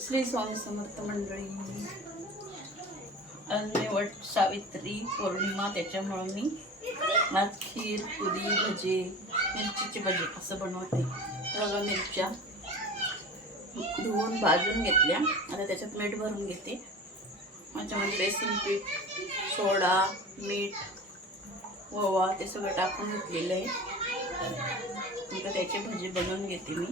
श्री स्वामी समर्थ मंडळी. आज मी वट सावित्री पौर्णिमा, त्याच्यामुळे मी आज खीर, पुरी, भजे, मिरचीचे भजे असं बनवते. बघा, मिरच्या धुवून भाजून घेतल्या. आता त्याच्यात मीठ भरून घेते. त्याच्यामध्ये बेसन पीठ, सोडा, मीठ, ओवा ते सगळं टाकून घेतलेलं आहे. आता त्याचे भजे बनवून घेते मी.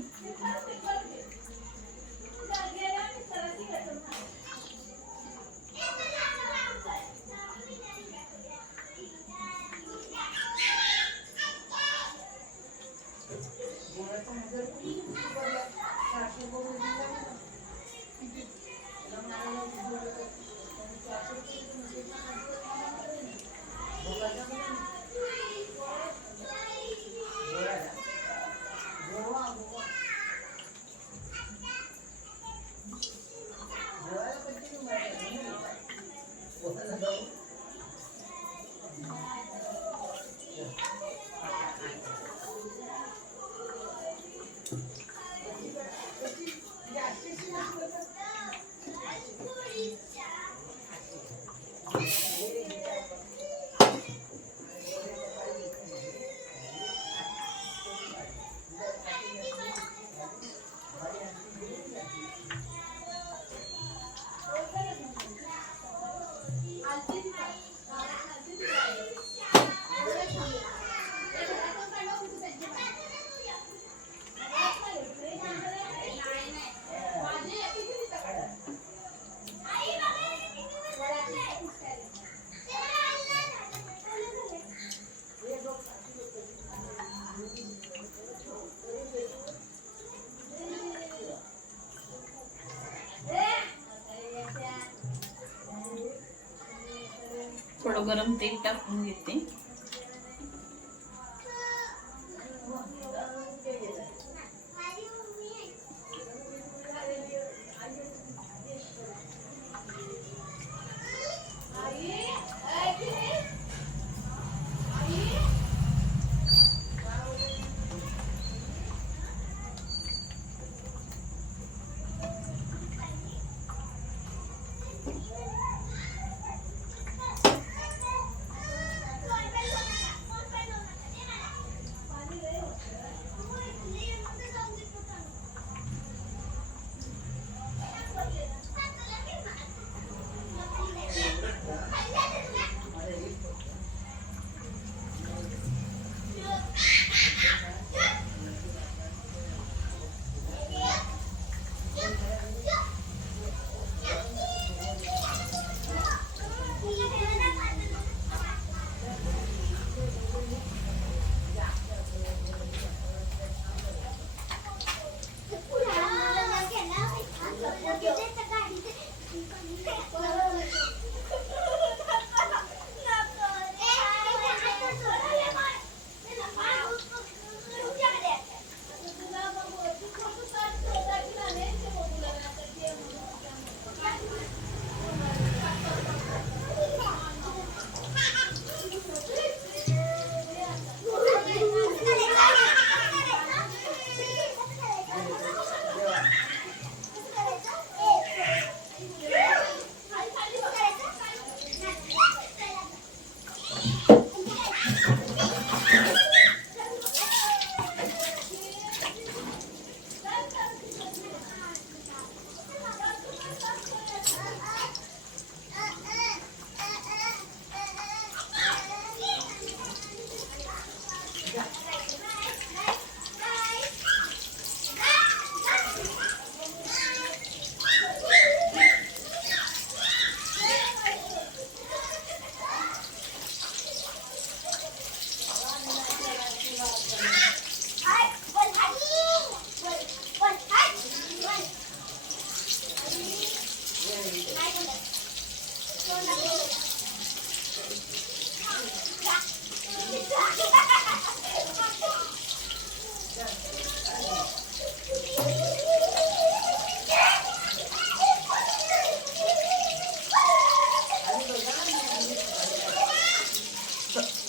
थोडं गरम तेल टाकून घेते.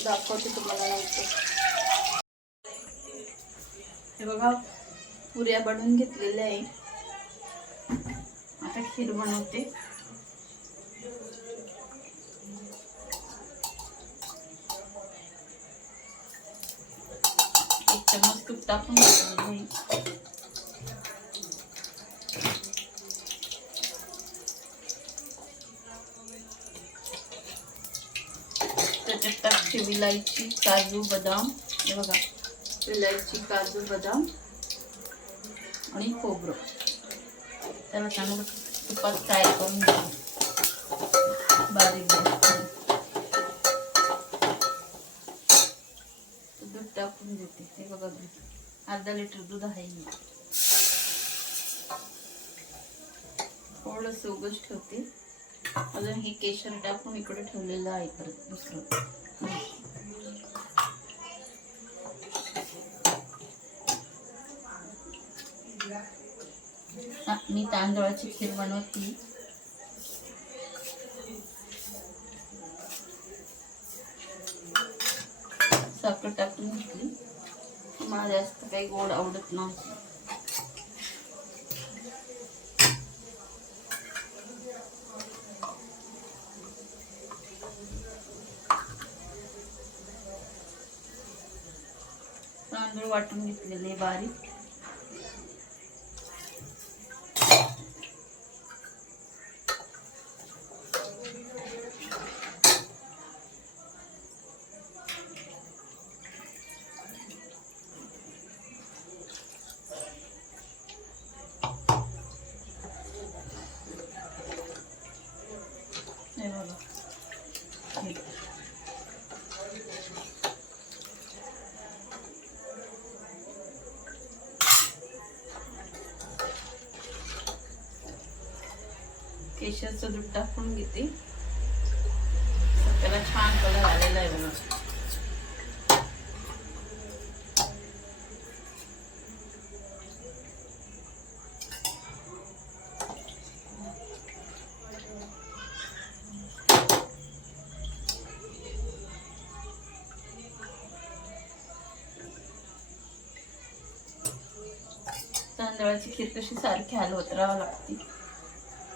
दाखवते तुम्हाला नंतर. हे बघा, पुऱ्या बनवून घेतलेल्या आहे. खीर बनवते. एक चम्मच तूप टाकून घेतलेलं आहे. त्याच्यात टाकते विलायची, काजू, बदाम. हे बघा, विलायची, काजू, बदाम आणि खोबरं. त्याला चांगलं तुपात फ्राय करून घ्यायचं बारीक गॅस. दूध टाकून देते. हे बघा, दूध अर्धा लिटर दूध आहे. थोडंसं उगच ठेवते. अजून हे केशर टाकून इकडे ठेवलेलं आहे. परत दुसरं मी तांदळाची खीर बनवते. साखर टाकून घेतली. मला जास्त काही गोड आवडत नाही. तांदूळ वाटून घेतलेले बारीक. हे बघा, केशरचं दूध टाकून घेते. त्याला छान कलर आलेला आहे बघा. तांदळाची खीर कशी सारखी हलवत राहावं लागते,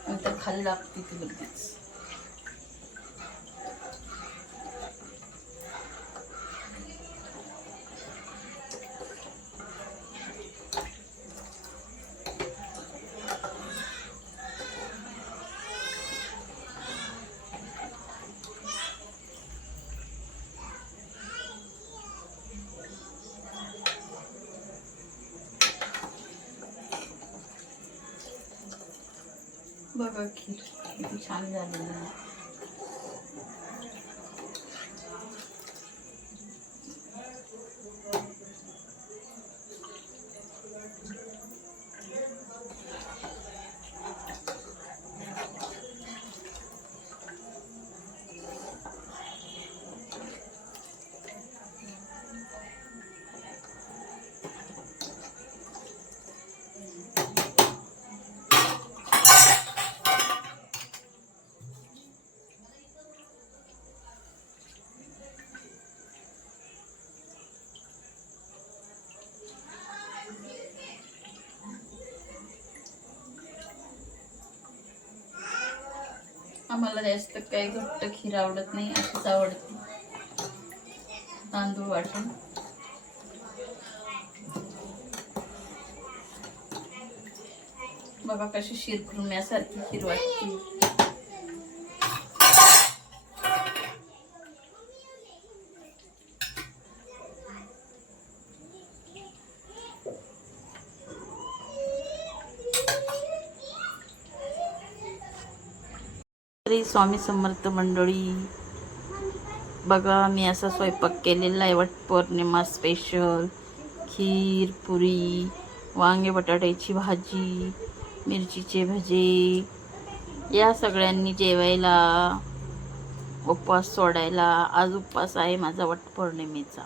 नंतर खाली लागते ती लगेच. बघा खीर किती छान झालेली आहे. आम्हाला जास्त काही घट्ट खीर आवडत नाही, अशीच आवडते. तांदूळ वाटून बघा कशी शिरखुरम्यासारखी खीर वाटते. स्वामी समर्थ मंडळी, बघा मी असा स्वयंपाक केलेला आहे. वटपौर्णिमा स्पेशल खीर, पुरी, वांगे बटाट्याची भाजी, मिरचीचे भजे. या सगळ्यांनी जेवायला, उपवास सोडायला. आज उपवास आहे माझा वटपौर्णिमेचा.